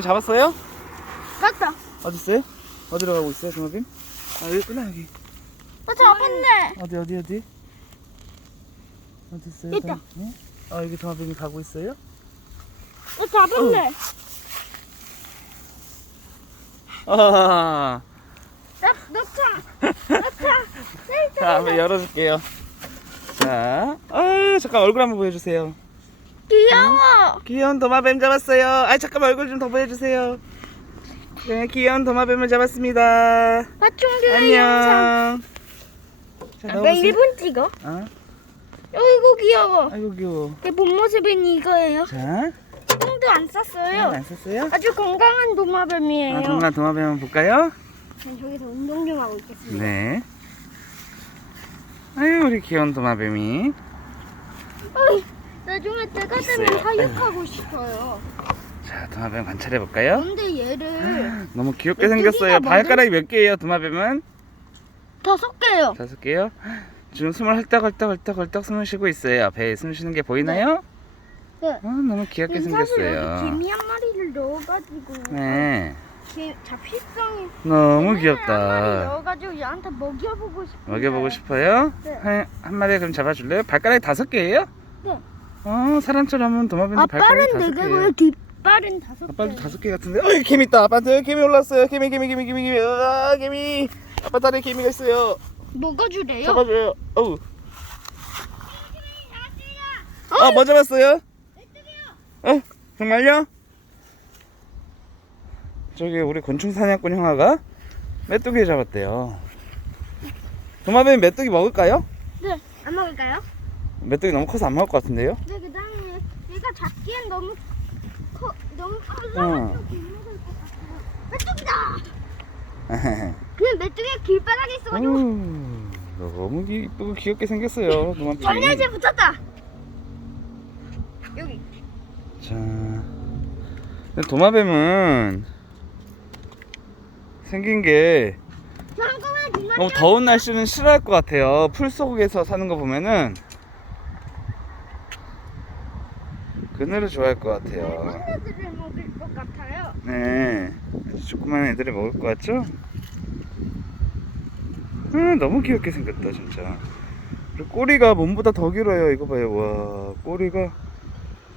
도마뱀 잡았어요? 맞다. 어디 있어요? 어디로 가고 있어요, 도마뱀? 아, 여기 있구나, 여기. 나 잡았네. 어디, 어디, 어디? 어디 있어요? 있다. 도- 응? 아, 여기 도마뱀이 가고 있어요? 나 잡았네. 아, 나 넣자. 넣자. 자, 한번 열어줄게요. 자, 아, 잠깐 얼굴 한번 보여주세요. 귀여워. 귀여운 도마뱀 잡았어요. 아, 잠깐만 얼굴 좀 더 보여주세요. 네, 귀여운 도마뱀을 잡았습니다. 맞춤교의 영상. 안녕. 자, 나 나와보세요. 1분 찍어. 어? 어이구 귀여워. 아이고 귀여워. 내 본 모습은 이거예요. 자, 똥도 안 쌌어요. 안 썼어요? 아주 건강한 도마뱀이에요. 아, 동간 도마뱀 한번 볼까요? 전 저기서 운동 좀 하고 있겠습니다. 네. 아유, 우리 귀여운 도마뱀이. 어이, 나중에 때가 되면 있어요. 사육하고 싶어요. 자, 도마뱀 관찰해 볼까요? 근데 얘를 너무 귀엽게 생겼어요. 발가락이 몇 개예요, 도마뱀은? 다섯 개요. 다섯 개요? 지금 숨을 헐떡헐떡헐떡헐떡 숨을 쉬고 있어요. 배에 숨 쉬는 게 보이나요? 네. 아, 너무 귀엽게 여기 생겼어요. 개미 한 마리를 넣어가지고 네. 개, 잡식성이 너무 한 마리 귀엽다. 넣어가지고 얘한테 먹여보고 싶어. 먹여보고 싶어요? 네. 한, 한 마리 그럼 잡아줄래요? 발가락이 다섯 개예요? 네. 어, 사람처럼 도마뱀도 발가락이 앞발은 다섯 네 개예요. 개고요. 뒷발은 다섯 개. 아빠도 다섯 개 같은데. 어이 개미 있다. 아빠한테 개미 올랐어요. 개미 개미 개미 개미 개미. 으아 개미. 아빠 다리에 개미가 있어요. 먹어주래요. 잡아줘요. 어우. 아, 뭐 잡았어요? 어? 정말요? 저기 우리 곤충 사냥꾼 형아가 메뚜기 잡았대요. 도마뱀 메뚜기 먹을까요? 네. 안 먹을까요? 메뚜기 너무 커서 안 먹을 것 같은데요? 네. 그 다음에 얘가 작기엔 너무 커 너무 어. 커서 못 먹을 것 같아요. 메뚜기다. 그냥 메뚜기가 길바닥에 있어가지고 음, 너무 기- 이쁘고 귀엽게 생겼어요. 도마뱀이. 전야제 붙였다. 여기. 자, 근데 도마뱀은 생긴 게. 너무 더운 날씨는 싫어할 것 같아요. 풀 속에서 사는 거 보면은 그늘을 좋아할 것 같아요. 애들을 먹을 것 같아요. 네, 아주 조그만 애들이 먹을 것 같죠? 아, 너무 귀엽게 생겼다 진짜. 그리고 꼬리가 몸보다 더 길어요. 이거 봐요. 와, 꼬리가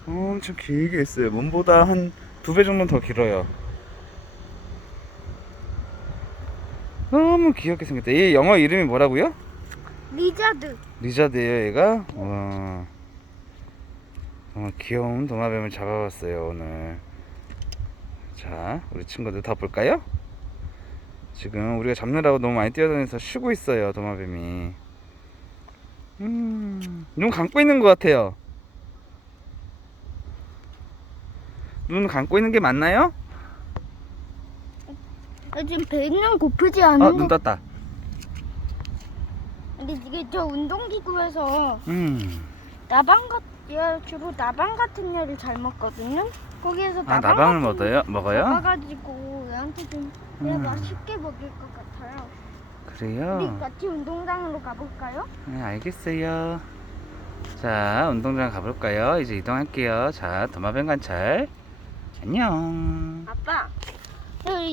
엄청 길게 있어요. 몸보다 한 두 배 정도 더 길어요. 너무 귀엽게 생겼다. 얘 영어 이름이 뭐라고요? 리자드. 리자드예요, 얘가. 와, 정말 귀여운 도마뱀을 잡아봤어요 오늘. 자, 우리 친구들 더 볼까요? 지금 우리가 잡느라고 너무 많이 뛰어다녀서 쉬고 있어요, 도마뱀이. 음, 눈 감고 있는 것 같아요. 눈 감고 있는 게 맞나요? 나 지금 배는 고프지 아, 않은 눈 거. 떴다. 근데 이게 저 운동기구에서 음, 나방 같, 얘 주로 나방 같은 애를 잘 먹거든요. 거기에서 아, 나방 나방을 같은 먹어요? 먹어요? 잡아가지고 얘한테 좀얘 음. 맛있게 먹일 것 같아요. 우리 그래요? 같이 운동장으로 가볼까요? 네, 알겠어요. 자, 운동장 가볼까요? 이제 이동할게요. 자, 도마뱀 관찰. 안녕. 아빠,